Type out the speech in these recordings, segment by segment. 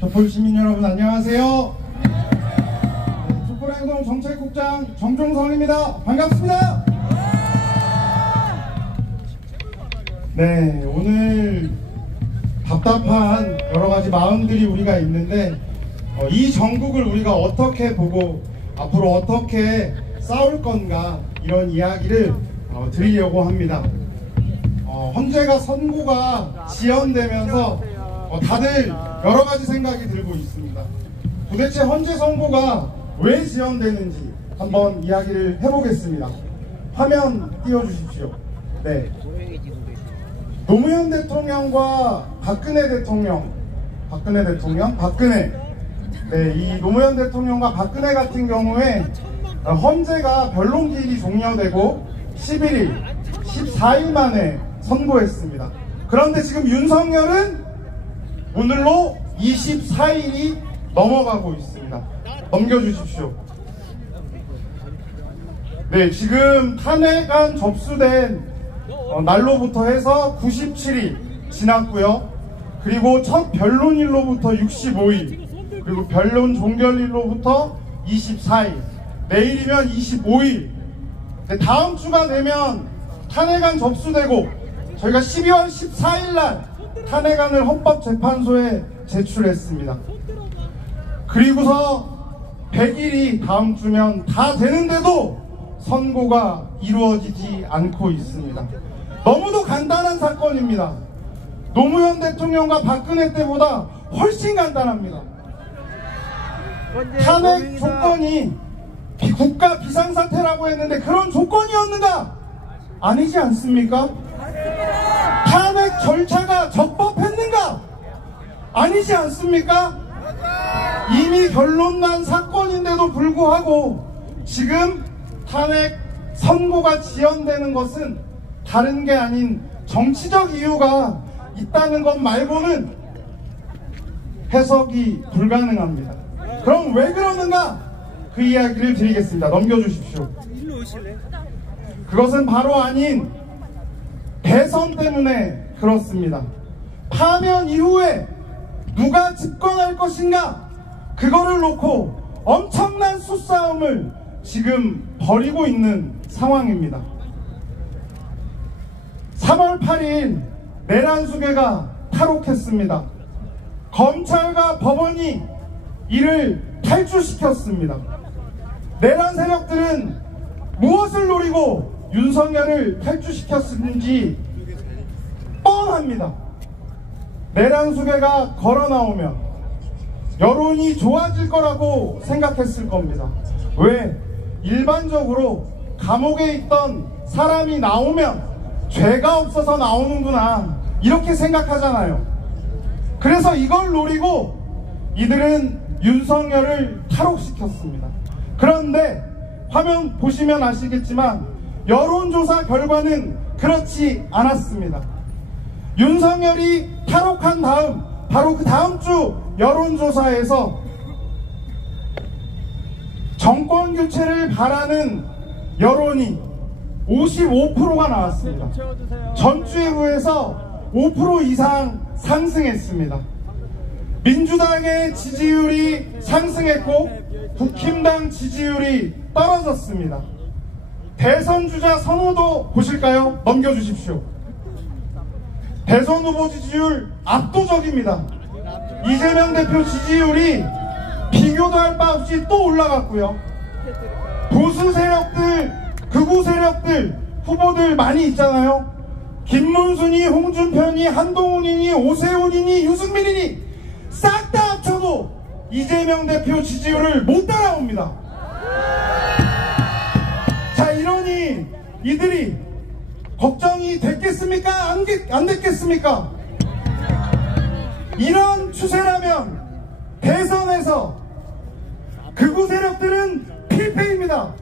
촛불 시민 여러분 안녕하세요. 네, 촛불행동 정책국장 정종성입니다. 반갑습니다. 네, 오늘 답답한 여러가지 마음들이 우리가 있는데 이 정국을 우리가 어떻게 보고 앞으로 어떻게 싸울 건가 이런 이야기를 드리려고 합니다. 헌재가 선고가 지연되면서 다들 여러가지 생각이 들고 있습니다. 도대체 헌재 선고가 왜 지연되는지 한번 이야기를 해보겠습니다. 화면 띄워주십시오. 네. 노무현 대통령과 박근혜. 네, 이 노무현 대통령과 박근혜 같은 경우에 헌재가 변론기일이 종료되고 11일, 14일 만에 선고했습니다. 그런데 지금 윤석열은 오늘로 24일이 넘어가고 있습니다. 넘겨주십시오. 네, 지금 탄핵안 접수된 날로부터 해서 97일 지났고요. 그리고 첫 변론일로부터 65일, 그리고 변론 종결일로부터 24일, 내일이면 25일. 네, 다음 주가 되면 탄핵안 접수되고 저희가 12월 14일 날 탄핵안을 헌법재판소에 제출했습니다. 그리고서 100일이 다음 주면 다 되는데도 선고가 이루어지지 않고 있습니다. 너무도 간단한 사건입니다. 노무현 대통령과 박근혜 때보다 훨씬 간단합니다. 탄핵 조건이 국가 비상사태라고 했는데 그런 조건이었는가? 아니지 않습니까? 탄핵 절차가 적법했는가? 아니지 않습니까? 이미 결론난 사건인데도 불구하고 지금 탄핵 선고가 지연되는 것은 다른 게 아닌 정치적 이유가 있다는 것 말고는 해석이 불가능합니다. 그럼 왜 그러는가? 그 이야기를 드리겠습니다. 넘겨주십시오. 그것은 바로 아닌 대선 때문에 그렇습니다. 파면 이후에 누가 집권할 것인가? 그거를 놓고 엄청난 수싸움을 지금 벌이고 있는 상황입니다. 3월 8일 내란수계가 탈옥했습니다. 검찰과 법원이 이를 탈주시켰습니다. 내란 세력들은 무엇을 노리고 윤석열을 탈주시켰는지 뻔합니다. 내란수계가 걸어나오면 여론이 좋아질 거라고 생각했을 겁니다. 왜? 일반적으로 감옥에 있던 사람이 나오면 죄가 없어서 나오는구나 이렇게 생각하잖아요. 그래서 이걸 노리고 이들은 윤석열을 탈옥시켰습니다. 그런데 화면 보시면 아시겠지만 여론조사 결과는 그렇지 않았습니다. 윤석열이 탈옥한 다음 바로 그 다음 주 여론조사에서 정권 교체를 바라는 여론이 55%가 나왔습니다. 전주에 비해서 5% 이상 상승했습니다. 민주당의 지지율이 상승했고 국힘당 지지율이 떨어졌습니다. 대선 주자 선호도 보실까요? 넘겨주십시오. 대선 후보 지지율 압도적입니다. 이재명 대표 지지율이 비교도 할 바 없이 또 올라갔고요. 보수 세력들, 극우 세력들 후보들 많이 있잖아요. 김문순이, 홍준표니, 한동훈이니, 오세훈이니, 유승민이니 싹 다 합쳐도 이재명 대표 지지율을 못 따라옵니다. 자, 이러니 이들이 걱정이 됐겠습니까? 안 됐겠습니까? 이런 추세라면 대선에서 극우 세력들은 필패입니다.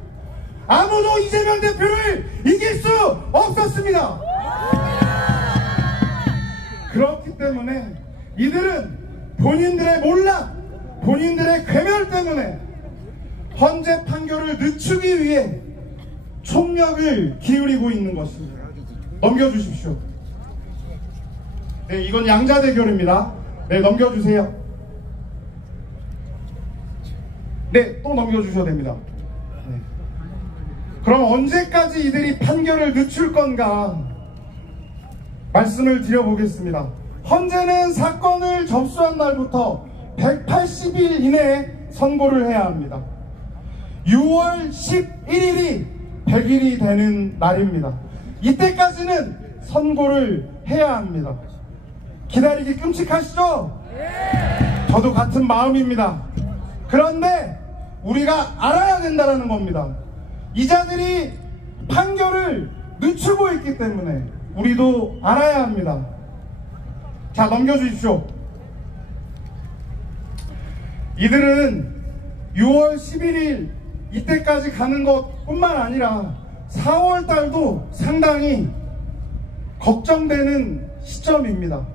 아무도 이재명 대표를 이길 수 없었습니다. 그렇기 때문에 이들은 본인들의 몰락, 본인들의 괴멸 때문에 헌재 판결을 늦추기 위해 총력을 기울이고 있는 것입니다. 넘겨주십시오. 네, 이건 양자 대결입니다. 네, 넘겨주세요. 네, 또 넘겨주셔야 됩니다. 네. 그럼 언제까지 이들이 판결을 늦출 건가 말씀을 드려보겠습니다. 헌재는 사건을 접수한 날부터 180일 이내에 선고를 해야 합니다. 6월 11일이 100일이 되는 날입니다. 이때까지는 선고를 해야 합니다. 기다리기 끔찍하시죠? 저도 같은 마음입니다. 그런데 우리가 알아야 된다는 겁니다. 이자들이 판결을 늦추고 있기 때문에 우리도 알아야 합니다. 자, 넘겨주십시오. 이들은 6월 11일 이때까지 가는 것뿐만 아니라 4월달도 상당히 걱정되는 시점입니다.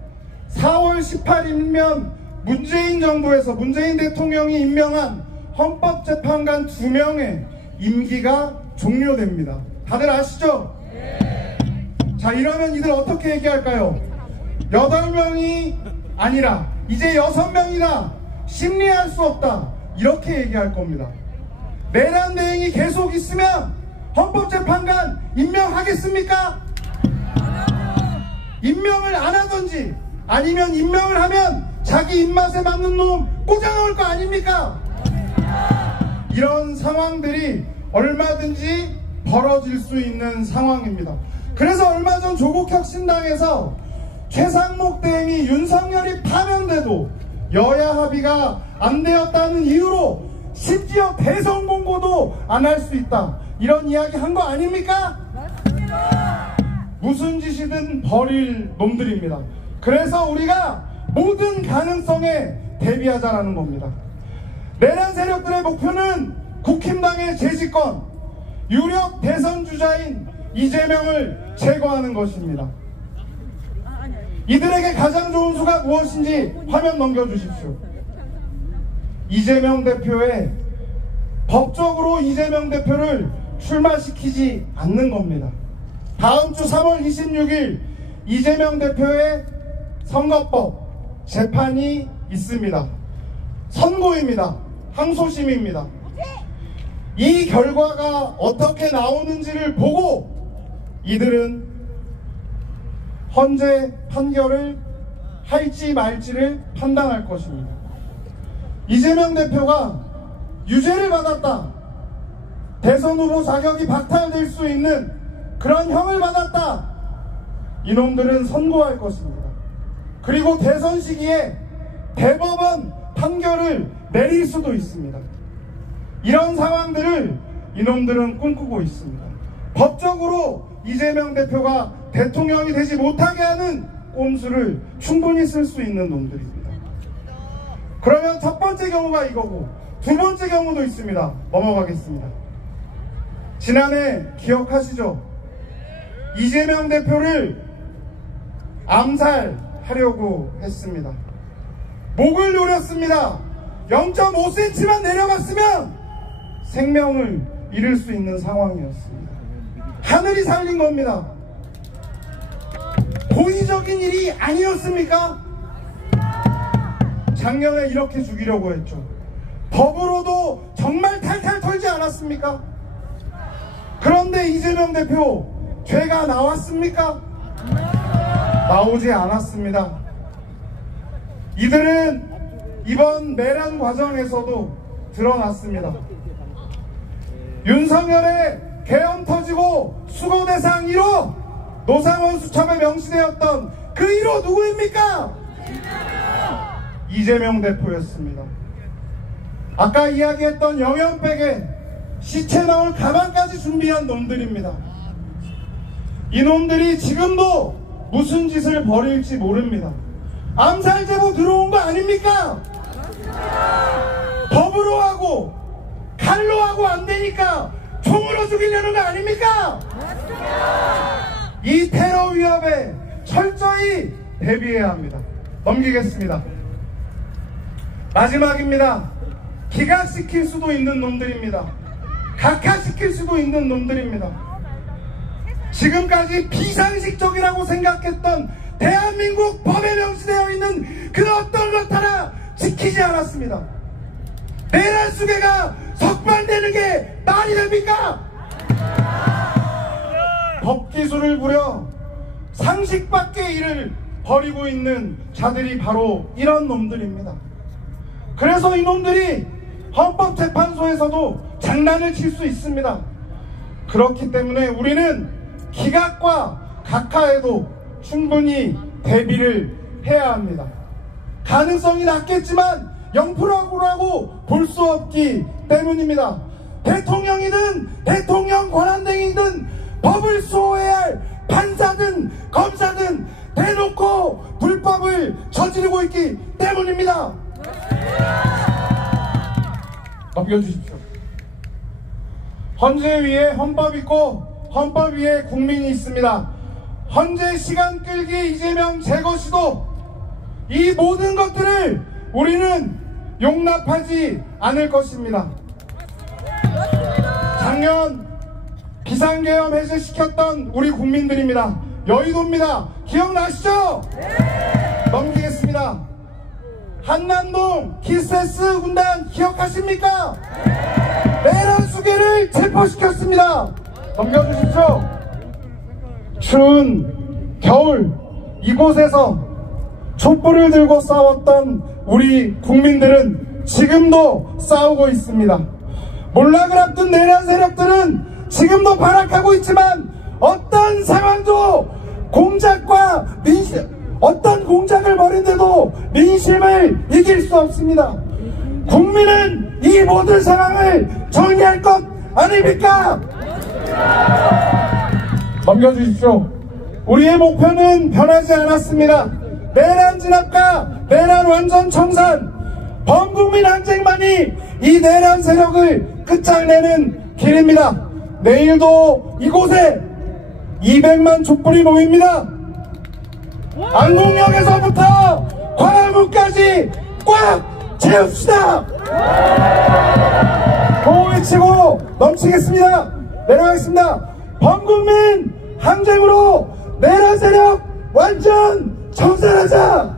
4월 18일이면 문재인 정부에서 문재인 대통령이 임명한 헌법재판관 2명의 임기가 종료됩니다. 다들 아시죠? 자, 이러면 이들 어떻게 얘기할까요? 8명이 아니라 이제 6명이다. 심리할 수 없다. 이렇게 얘기할 겁니다. 내란 대행이 계속 있으면 헌법재판관 임명하겠습니까? 임명을 안 하든지 아니면 임명을 하면 자기 입맛에 맞는 놈 꽂아넣을 거 아닙니까? 이런 상황들이 얼마든지 벌어질 수 있는 상황입니다. 그래서 얼마 전 조국혁신당에서 최상목 대행이 윤석열이 파면돼도 여야 합의가 안 되었다는 이유로 심지어 대선 공고도 안 할 수 있다, 이런 이야기 한 거 아닙니까? 무슨 짓이든 벌일 놈들입니다. 그래서 우리가 모든 가능성에 대비하자라는 겁니다. 내란 세력들의 목표는 국힘당의 재집권, 유력 대선 주자인 이재명을 제거하는 것입니다. 이들에게 가장 좋은 수가 무엇인지 화면 넘겨주십시오. 이재명 대표의 법적으로 이재명 대표를 출마시키지 않는 겁니다. 다음 주 3월 26일 이재명 대표의 선거법 재판이 있습니다. 선고입니다. 항소심입니다. 이 결과가 어떻게 나오는지를 보고 이들은 헌재 판결을 할지 말지를 판단할 것입니다. 이재명 대표가 유죄를 받았다, 대선 후보 자격이 박탈될 수 있는 그런 형을 받았다, 이놈들은 선고할 것입니다. 그리고 대선 시기에 대법원 판결을 내릴 수도 있습니다. 이런 상황들을 이놈들은 꿈꾸고 있습니다. 법적으로 이재명 대표가 대통령이 되지 못하게 하는 꼼수를 충분히 쓸 수 있는 놈들입니다. 그러면 첫 번째 경우가 이거고, 두 번째 경우도 있습니다. 넘어가겠습니다. 지난해 기억하시죠? 이재명 대표를 암살하려고 했습니다. 목을 노렸습니다. 0.5cm만 내려갔으면 생명을 잃을 수 있는 상황이었습니다. 하늘이 살린 겁니다. 고의적인 일이 아니었습니까? 작년에 이렇게 죽이려고 했죠. 법으로도 정말 탈탈 털지 않았습니까? 그런데 이재명 대표 죄가 나왔습니까? 나오지 않았습니다. 이들은 이번 내란 과정에서도 드러났습니다. 윤석열의 계엄 터지고 수고 대상 1호 노상원 수첩에 명시되었던 그 1호 누구입니까? 이재명 대표였습니다. 아까 이야기했던 영연백에 시체 나올 가방까지 준비한 놈들입니다. 이놈들이 지금도 무슨 짓을 벌일지 모릅니다. 암살 제보 들어온 거 아닙니까? 법으로 하고 칼로 하고 안 되니까 총으로 죽이려는 거 아닙니까? 이 테러 위협에 철저히 대비해야 합니다. 넘기겠습니다. 마지막입니다. 기각시킬 수도 있는 놈들입니다. 각하시킬 수도 있는 놈들입니다. 지금까지 비상식적이라고 생각했던 대한민국 법에 명시되어 있는 그 어떤 것 하나 지키지 않았습니다. 내란 내란수계가 석방되는 게 말이 됩니까? 법기술을 부려 상식 밖의 일을 벌이고 있는 자들이 바로 이런 놈들입니다. 그래서 이놈들이 헌법재판소에서도 장난을 칠 수 있습니다. 그렇기 때문에 우리는 기각과 각하에도 충분히 대비를 해야 합니다. 가능성이 낮겠지만 0%라고 볼 수 없기 때문입니다. 대통령이든 대통령 권한대행이든 법을 수호해야 할 판사든 검사든 대놓고 불법을 저지르고 있기 때문입니다. 넘겨주십시오. 헌재 위에 헌법 있고 헌법 위에 국민이 있습니다. 헌재 시간 끌기 이재명 제거 시도, 이 모든 것들을 우리는 용납하지 않을 것입니다. 작년 비상계엄 해제시켰던 우리 국민들입니다. 여의도입니다. 기억나시죠? 넘기겠습니다. 한남동 키세스 군단 기억하십니까? 내란수계를 체포시켰습니다. 넘겨주십시오. 추운 겨울 이곳에서 촛불을 들고 싸웠던 우리 국민들은 지금도 싸우고 있습니다. 몰락을 앞둔 내란 세력들은 지금도 발악하고 있지만 어떤 상황도 공작과 민심, 어떤 공작을 벌인데도 민심을 이길 수 없습니다. 국민은 이 모든 상황을 정리할 것 아닙니까? 넘겨주십시오. 우리의 목표는 변하지 않았습니다. 내란 진압과 내란 완전 청산, 범국민 항쟁만이 이 내란 세력을 끝장내는 길입니다. 내일도 이곳에 200만 촛불이 모입니다. 안국역에서부터 광화문까지 꽉 채웁시다. 구호 외치고 넘치겠습니다. 내려가겠습니다. 범국민 항쟁으로 내란 세력 완전 청산하자.